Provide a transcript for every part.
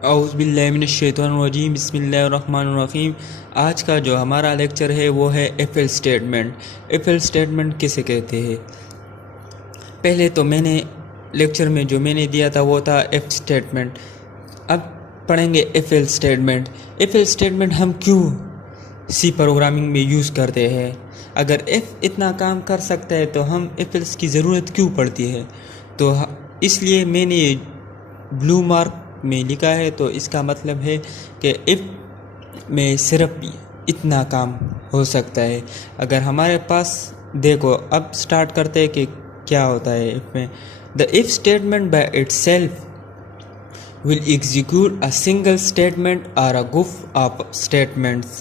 औज़ुबिल्लाहिमिनश्शैतानिर्रजीम बिस्मिल्लाहिर्रहमानिर्रहीम। आज का जो हमारा लेक्चर है वो है if else statement. If else statement किसे कहते हैं? पहले तो मैंने लेक्चर में जो मैंने दिया था वो था इफ़ स्टेटमेंट। अब पढ़ेंगे if else statement. If else statement हम क्यों सी प्रोग्रामिंग में यूज़ करते हैं? अगर इफ़ इतना काम कर सकता है तो हम इफ़ एल्स की ज़रूरत क्यों पड़ती है? तो इसलिए मैंने ब्लू मार्क में लिखा है। तो इसका मतलब है कि इफ़ में सिर्फ इतना काम हो सकता है। अगर हमारे पास देखो, अब स्टार्ट करते हैं कि क्या होता है इफ़ में। The if statement by itself will execute a single statement or a group of statements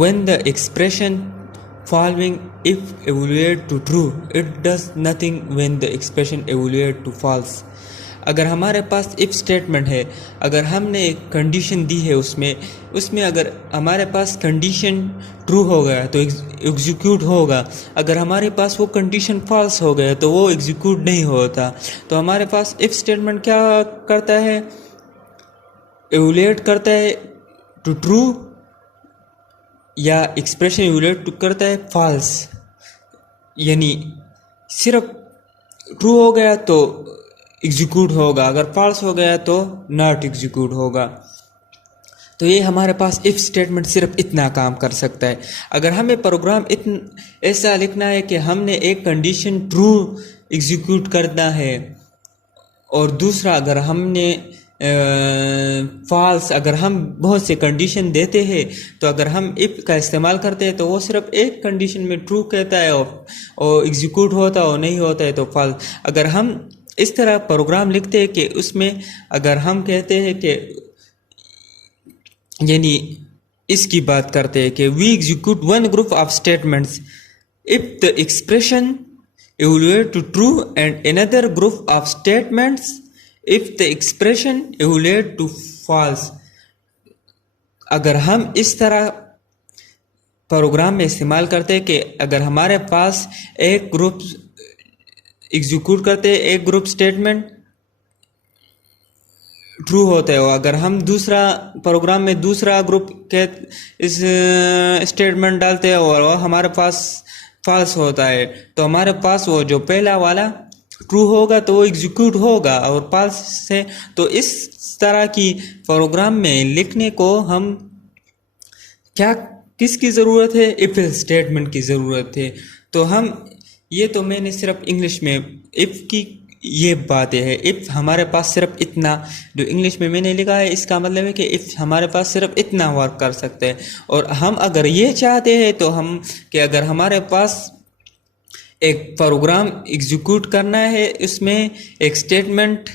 when the expression following if evaluate to true. It does nothing when the expression evaluate to false. अगर हमारे पास if statement है, अगर हमने एक condition दी है उसमें अगर हमारे पास कंडीशन ट्रू हो गया तो एग्जीक्यूट होगा। अगर हमारे पास वो कंडीशन फॉल्स हो गया तो वो एग्जीक्यूट नहीं होता। तो हमारे पास इफ़ स्टेटमेंट क्या करता है? एवुलेट करता है टू ट्रू या एक्सप्रेशन एवुलेट करता है फॉल्स। यानी सिर्फ ट्रू हो गया तो एग्जीक्यूट होगा, अगर फॉल्स हो गया तो नॉट एग्जीक्यूट होगा। तो ये हमारे पास इफ़ स्टेटमेंट सिर्फ इतना काम कर सकता है। अगर हमें प्रोग्राम ऐसा लिखना है कि हमने एक कंडीशन ट्रू एग्जीक्यूट करना है और दूसरा अगर हमने फॉल्स, अगर हम बहुत से कंडीशन देते हैं तो अगर हम इफ़ का इस्तेमाल करते हैं तो वो सिर्फ एक कंडीशन में ट्रू कहता है और एग्जीक्यूट होता है और नहीं होता है तो फॉल्स। अगर हम इस तरह प्रोग्राम लिखते हैं कि उसमें अगर हम कहते हैं कि यानी इसकी बात करते हैं कि we execute one group of statements if the expression evaluate to true and another group of statements if the expression evaluate to false. अगर हम इस तरह प्रोग्राम में इस्तेमाल करते हैं कि अगर हमारे पास एक ग्रुप एग्जीक्यूट करते हैं, एक ग्रुप स्टेटमेंट ट्रू होता है, और अगर हम दूसरा प्रोग्राम में दूसरा ग्रुप के इस स्टेटमेंट डालते हैं और वह हमारे पास फॉल्स होता है तो हमारे पास वो जो पहला वाला ट्रू होगा तो वो एग्जीक्यूट होगा और फॉल्स से। तो इस तरह की प्रोग्राम में लिखने को हम किसकी ज़रूरत है? इफ़ एल्स स्टेटमेंट की ज़रूरत है। तो हम ये तो मैंने सिर्फ इंग्लिश में इफ़ की ये बातें हैं। इफ़ हमारे पास सिर्फ इतना जो इंग्लिश में मैंने लिखा है इसका मतलब है कि इफ़ हमारे पास सिर्फ इतना वर्क कर सकते हैं। और हम अगर ये चाहते हैं तो हम कि अगर हमारे पास एक प्रोग्राम एग्जीक्यूट करना है, उसमें एक statement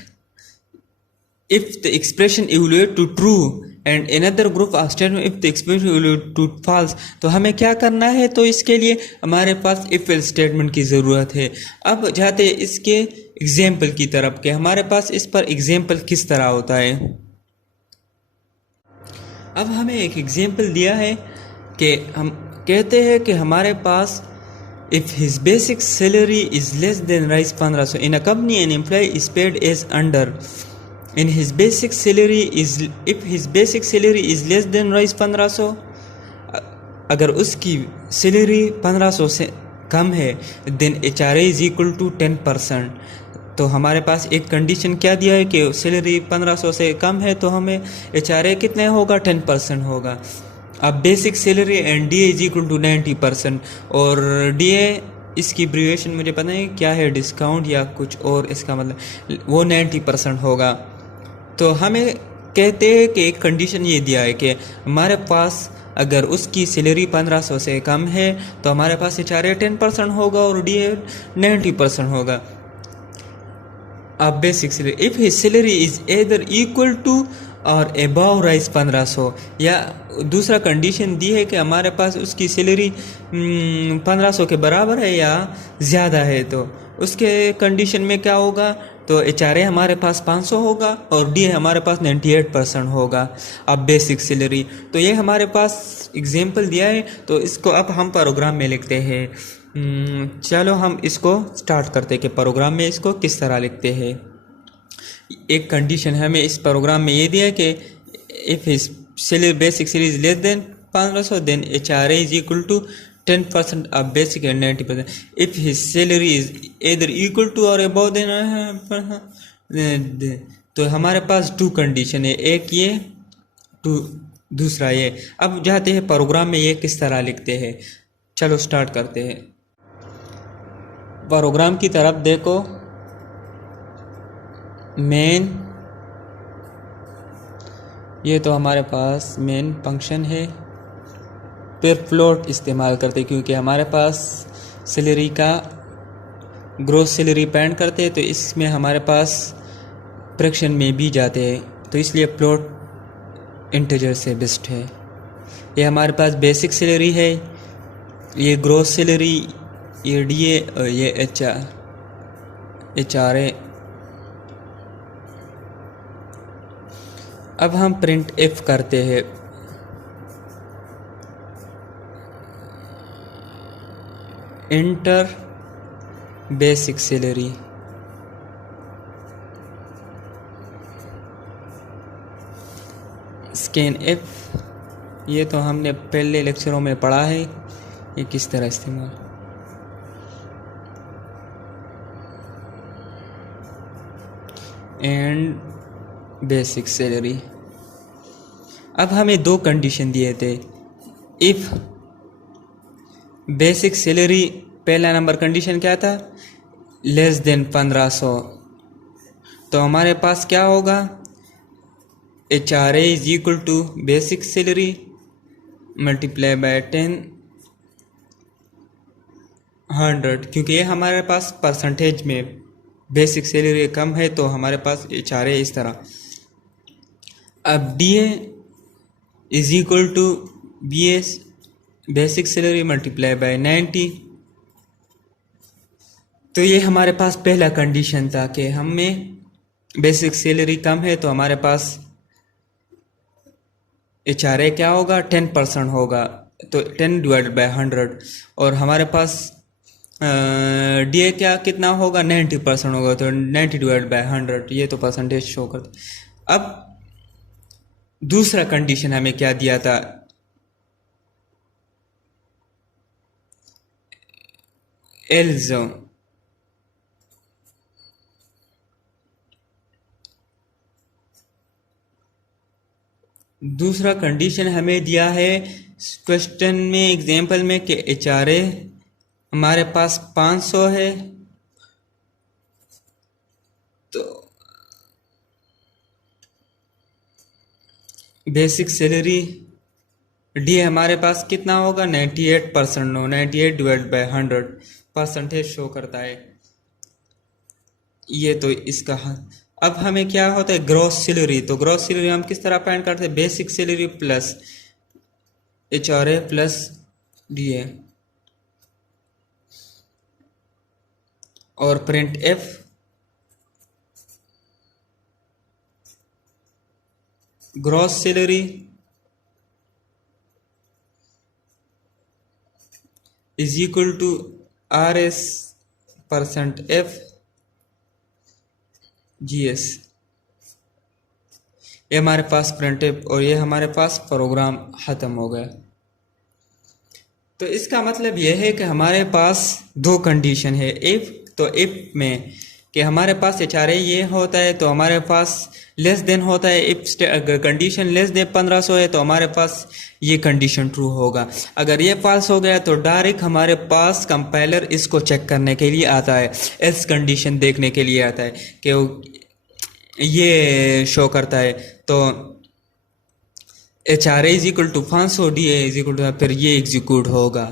if the expression evaluate to true and another group of statement if the expression evaluate to false, तो हमें क्या करना है? तो इसके लिए हमारे पास इफ एल्स स्टेटमेंट की ज़रूरत है। अब जाते हैं इसके एग्जाम्पल की तरफ कि हमारे पास इस पर एग्जाम्पल किस तरह होता है। अब हमें एक एग्जाम्पल दिया है कि हम कहते हैं कि हमारे पास if his basic salary is less than rice 1500 in a company an employee is paid as under in his basic salary is if his basic salary is less than rice 1500, अगर उसकी सैलरी 1500 से कम है then HRA is equal to 10%। तो हमारे पास एक condition क्या दिया है कि सैलरी 1500 से कम है तो हमें HRA कितने होगा? 10% होगा। अब basic salary and DA is equal to 90%, और DA इसकी एब्रीविएशन मुझे पता नहीं क्या है, डिस्काउंट या कुछ और, इसका मतलब वो 90% होगा। तो हमें कहते हैं कि एक कंडीशन ये दिया है कि हमारे पास अगर उसकी सैलरी 1500 से कम है तो हमारे पास HRA 10% होगा और DA 90% होगा। अब basic salary if his salary is either equal to और अबव राइस 1500, या दूसरा कंडीशन दी है कि हमारे पास उसकी सैलरी 1500 के बराबर है या ज़्यादा है, तो उसके कंडीशन में क्या होगा? तो HRA हमारे पास 500 होगा और DA हमारे पास 98% होगा। अब बेसिक सैलरी, तो ये हमारे पास एग्जाम्पल दिया है। तो इसको अब हम प्रोग्राम में लिखते हैं। चलो हम इसको स्टार्ट करते हैं कि प्रोग्राम में इसको किस तरह लिखते हैं। एक कंडीशन हमें इस प्रोग्राम में ये दिया कि if his salary basic salary is less than 1500 then HRA is equal to 10% of basic and 90%. If his salary is either equal to और अबव देन, तो हमारे पास 2 कंडीशन है, एक ये दूसरा ये. अब जाते हैं प्रोग्राम में ये किस तरह लिखते हैं. चलो स्टार्ट करते हैं. प्रोग्राम की तरफ देखो. मेन, ये तो हमारे पास मेन फंक्शन है. फिर फ्लोट इस्तेमाल करते क्योंकि हमारे पास सैलरी का ग्रोस सैलरी पेंड करते हैं, तो इसमें हमारे पास फ्रैक्शन में भी जाते हैं, तो इसलिए फ्लोट इंटीजर से बेस्ट है. ये हमारे पास बेसिक सैलरी है, ये ग्रोस सैलरी, ये DA और ये HRA. अब हम प्रिंट एफ करते हैं. Inter basic salary. Scan F, ये तो हमने पहले लेक्चरों में पढ़ा है, ये किस तरह इस्तेमाल. And basic salary. अब हमें 2 कंडीशन दिए थे. इफ बेसिक सैलरी, पहला नंबर कंडीशन क्या था, लेस देन 1500, तो हमारे पास क्या होगा, HRA is equal to basic salary multiply by 100, क्योंकि ये हमारे पास परसेंटेज में बेसिक सैलरी कम है, तो हमारे पास HRA इस तरह. अब DA is equal to BS basic salary multiply by 90, तो ये हमारे पास पहला कंडीशन था कि हमें बेसिक सैलरी कम है, तो हमारे पास HRA क्या होगा, 10% होगा, तो 10 डिवाइडेड बाय 100, और हमारे पास DA क्या कितना होगा, 90% होगा, तो 90 डिवाइड बाय 100, ये तो परसेंटेज शो करता. अब दूसरा कंडीशन हमें क्या दिया था, एल्स. दूसरा कंडीशन हमें दिया है क्वेश्चन में, एग्जाम्पल में, कि HRA हमारे पास 500 है, तो बेसिक सैलरी DA हमारे पास कितना होगा, 98%. 98 डिवाइड बाय 100 परसेंटेज शो करता है. ये तो इसका. अब हमें क्या होता है, ग्रॉस सैलरी. तो ग्रॉस सैलरी हम किस तरह फाइंड करते हैं, basic salary plus HRA plus DA, और printf. Gross salary is equal to RS percent F GS. ये हमारे पास प्रिंट एफ, और ये हमारे पास प्रोग्राम ख़त्म हो गया. तो इसका मतलब यह है कि हमारे पास 2 कंडीशन है. इफ़, तो इफ़ में कि हमारे पास HRA ये होता है, तो हमारे पास लेस देन होता है. इफ अगर कंडीशन लेस देन 1500 है, तो हमारे पास ये कंडीशन ट्रू होगा. अगर ये फॉल्स हो गया, तो डायरेक्ट हमारे पास कंपाइलर इसको चेक करने के लिए आता है, एल्स कंडीशन देखने के लिए आता है कि ये शो करता है. तो HRA is equal to 500, DA is equal to, फिर ये एग्जीक्यूट होगा.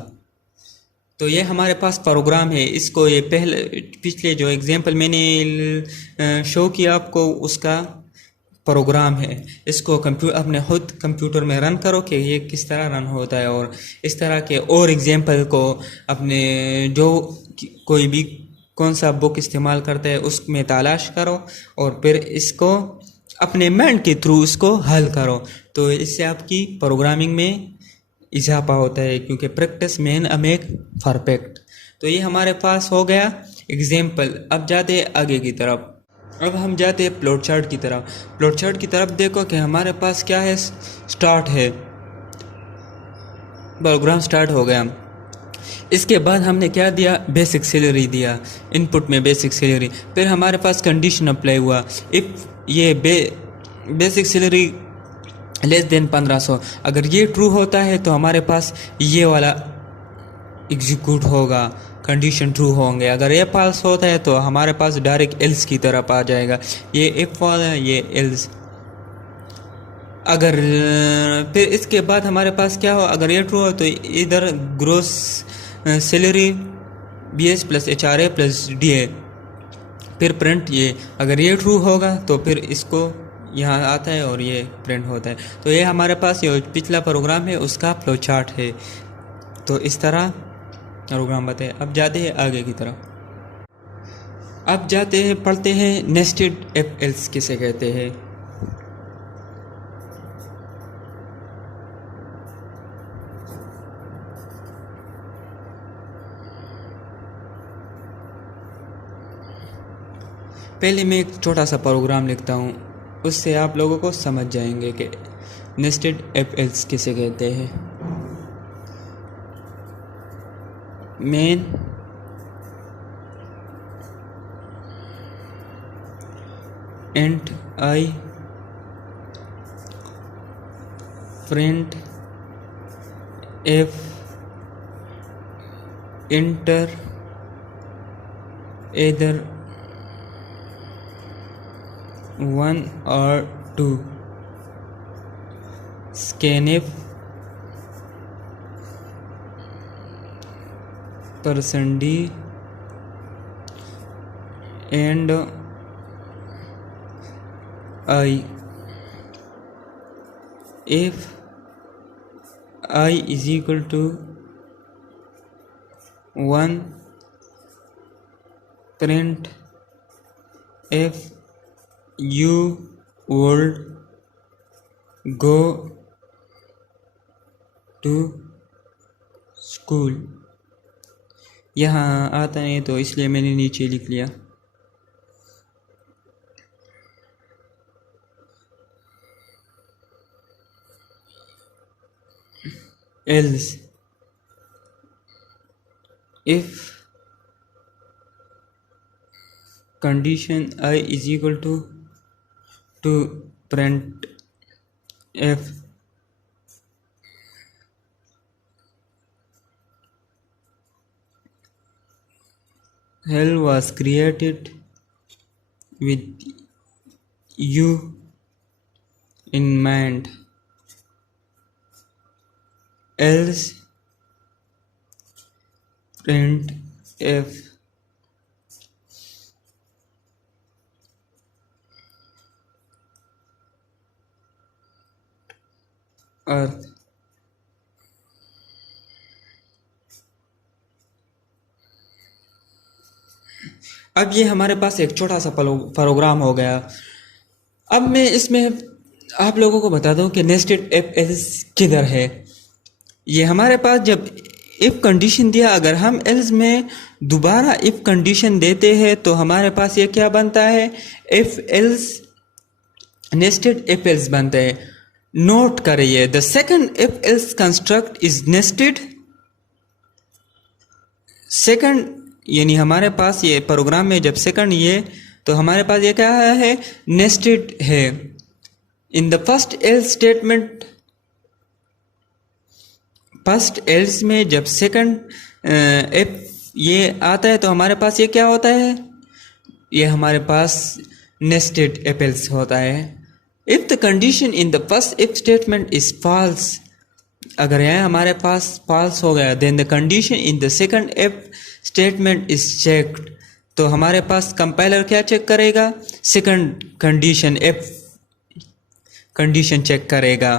तो ये हमारे पास प्रोग्राम है. इसको ये पिछले जो एग्जांपल मैंने शो किया आपको, उसका प्रोग्राम है. इसको अपने खुद कंप्यूटर में रन करो कि ये किस तरह रन होता है, और इस तरह के और एग्जांपल को अपने जो कोई भी कौन सा बुक इस्तेमाल करता है उसमें तलाश करो, और फिर इसको अपने माइंड के थ्रू इसको हल करो. तो इससे आपकी प्रोग्रामिंग में इजाफा होता है, क्योंकि प्रैक्टिस मेक परफेक्ट. तो ये हमारे पास हो गया एग्जाम्पल. अब जाते हैं आगे की तरफ. अब हम जाते हैं प्लॉट चार्ट की तरफ। प्लॉट चार्ट की तरफ देखो कि हमारे पास क्या है, स्टार्ट है, प्रोग्राम स्टार्ट हो गया। इसके बाद हमने क्या दिया, बेसिक सैलरी दिया, इनपुट में बेसिक सैलरी। फिर हमारे पास कंडीशन अप्लाई हुआ, इफ़ ये बेसिक सैलरी लेस देन 1500, अगर ये ट्रू होता है तो हमारे पास ये वाला एग्जीक्यूट होगा, कंडीशन ट्रू होंगे। अगर ये फॉल्स होता है तो हमारे पास डायरेक्ट एल्स की तरफ आ जाएगा। ये इफ वाला है, ये एल्स। अगर फिर इसके बाद हमारे पास क्या हो, अगर ये ट्रू हो तो इधर gross salary BS plus HRA plus DA, फिर प्रिंट ये। अगर ये ट्रू होगा तो फिर इसको यहाँ आता है और ये प्रिंट होता है। तो ये हमारे पास ये पिछला प्रोग्राम है उसका फ्लो चार्ट है। तो इस तरह प्रोग्राम बताए। अब जाते हैं आगे की तरफ। अब जाते हैं, पढ़ते हैं नेस्टेड इफ एल्स किसे कहते हैं। पहले मैं एक छोटा सा प्रोग्राम लिखता हूँ, उससे आप लोगों को समझ जाएंगे कि नेस्टेड इफ एल्स किसे कहते हैं। Main and I print F inter either 1 or 2, scanf %d and I. If I is equal to 1, print if you would go to school। यहाँ आता है तो इसलिए मैंने नीचे लिख लिया। else if condition I is equal to print f hell was created with you in mind, else print f earth। अब ये हमारे पास एक छोटा सा प्रोग्राम हो गया। अब मैं इसमें आप लोगों को बता दूं कि नेस्टेड इफ एल्स किधर है। ये हमारे पास जब इफ कंडीशन दिया, अगर हम एल्स में दोबारा इफ कंडीशन देते हैं तो हमारे पास ये क्या बनता है, if else nested if else बनता है। नोट करिए, the second if else construct is nested. Second यानी हमारे पास ये प्रोग्राम में जब सेकंड ये, तो हमारे पास ये क्या है, नेस्टेड है। इन the first else statement, first else में जब सेकंड इफ ये आता है तो हमारे पास ये क्या होता है, ये हमारे पास नेस्टेड इफ एल्स होता है। If the condition in the first if statement is false, अगर यह हमारे पास फॉल्स हो गया, then the condition in the second if statement is checked, तो हमारे पास कंपाइलर क्या चेक करेगा, second condition if condition check करेगा।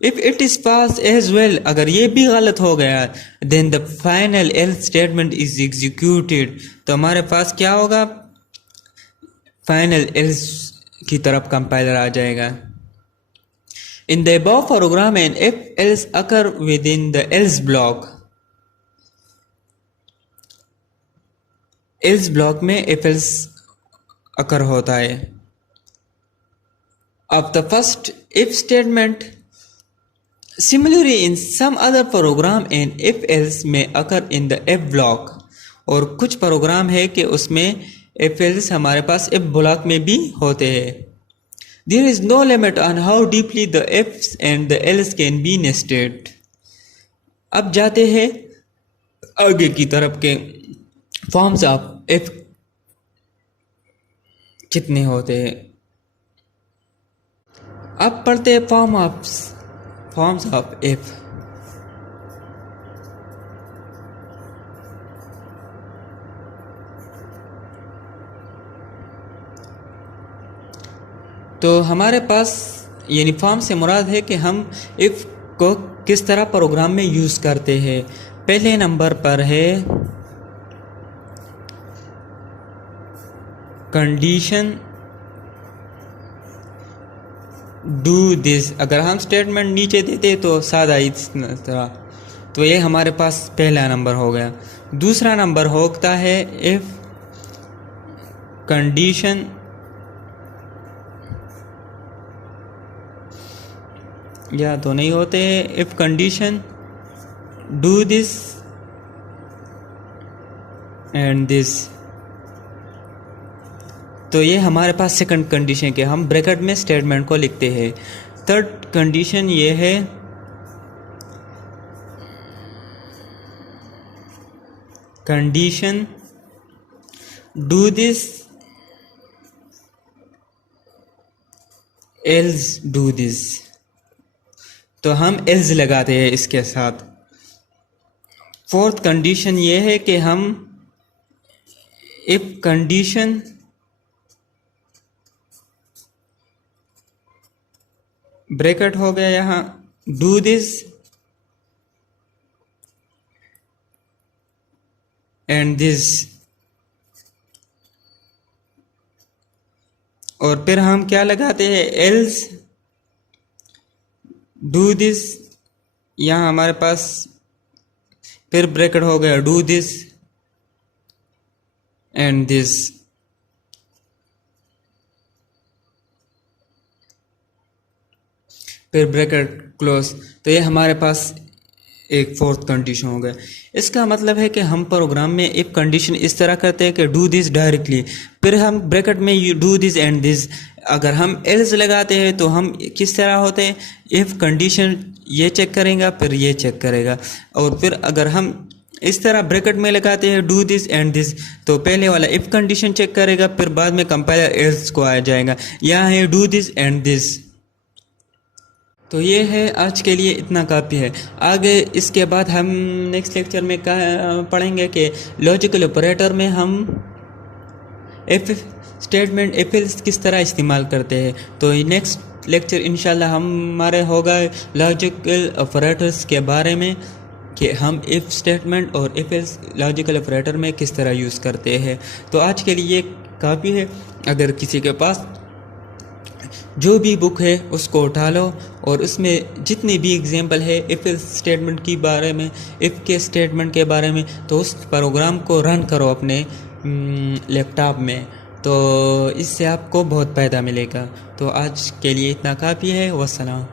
If it is false as well, अगर ये भी गलत हो गया, then the final else statement is executed, तो हमारे पास क्या होगा, फाइनल एल्स की तरफ कंपाइलर आ जाएगा। In the above program an if else occur within the else block. Else block में इफ एल्स अकर होता है। अब the first if statement similarly in some other program and if else may occur in the if block। और कुछ programme है कि उसमें if else हमारे पास if ब्लॉक में भी होते हैं। There is no limit on how deeply the ifs and the else can be nested। अब जाते हैं आगे की तरफ के फॉर्म्स ऑफ इफ कितने होते हैं। अब पढ़ते हैं फॉर्म्स ऑफ इफ। तो हमारे पास यानी फॉर्म से मुराद है कि हम इफ को किस तरह प्रोग्राम में यूज करते हैं। पहले नंबर पर है कंडीशन डू दिस। अगर हम स्टेटमेंट नीचे देते तो सादा इस तरह, तो ये हमारे पास पहला नंबर हो गया। दूसरा नंबर होता है इफ कंडीशन या तो नहीं होते हैं, if condition do this and this. तो ये हमारे पास सेकंड कंडीशन के हम ब्रैकेट में स्टेटमेंट को लिखते हैं। थर्ड कंडीशन ये है condition do this else do this. तो हम एल्स लगाते हैं इसके साथ। फोर्थ कंडीशन ये है कि हम इफ कंडीशन ब्रैकेट हो गया यहाँ डू दिस एंड दिस, और फिर हम क्या लगाते हैं एल्स डू दिस। यहाँ हमारे पास फिर ब्रैकेट हो गया डू दिस एंड दिस। फिर ब्रैकेट क्लोज। तो ये हमारे पास एक फोर्थ कंडीशन हो गया। इसका मतलब है कि हम प्रोग्राम में इफ कंडीशन इस तरह करते हैं कि डू दिस डायरेक्टली, फिर हम ब्रैकेट में डू दिस एंड दिस। अगर हम एल्स लगाते हैं तो हम किस तरह होते हैं, इफ कंडीशन ये चेक करेगा फिर ये चेक करेगा, और फिर अगर हम इस तरह ब्रैकेट में लगाते हैं डू दिस एंड दिस तो पहले वाला इफ कंडीशन चेक करेगा फिर बाद में कंपाइलर एल्स को आ जाएगा। यहाँ है डू दिस एंड दिस। तो ये है आज के लिए इतना काफ़ी है। आगे इसके बाद हम नेक्स्ट लेक्चर में पढ़ेंगे कि लॉजिकल ऑपरेटर में हम इफ स्टेटमेंट इफ एल्स किस तरह इस्तेमाल करते हैं। तो नेक्स्ट लेक्चर इंशाल्लाह हमारे होगा लॉजिकल ऑपरेटर्स के बारे में कि हम इफ स्टेटमेंट और इफ एल्स लॉजिकल ऑपरेटर में किस तरह यूज़ करते हैं। तो आज के लिए काफ़ी है। अगर किसी के पास जो भी बुक है उसको उठा लो और उसमें जितनी भी एग्जांपल है इफ एल्स स्टेटमेंट के बारे में, इफ़ के स्टेटमेंट के बारे में, तो उस प्रोग्राम को रन करो अपने लैपटॉप में, तो इससे आपको बहुत फ़ायदा मिलेगा। तो आज के लिए इतना काफ़ी है। वस्सलाम।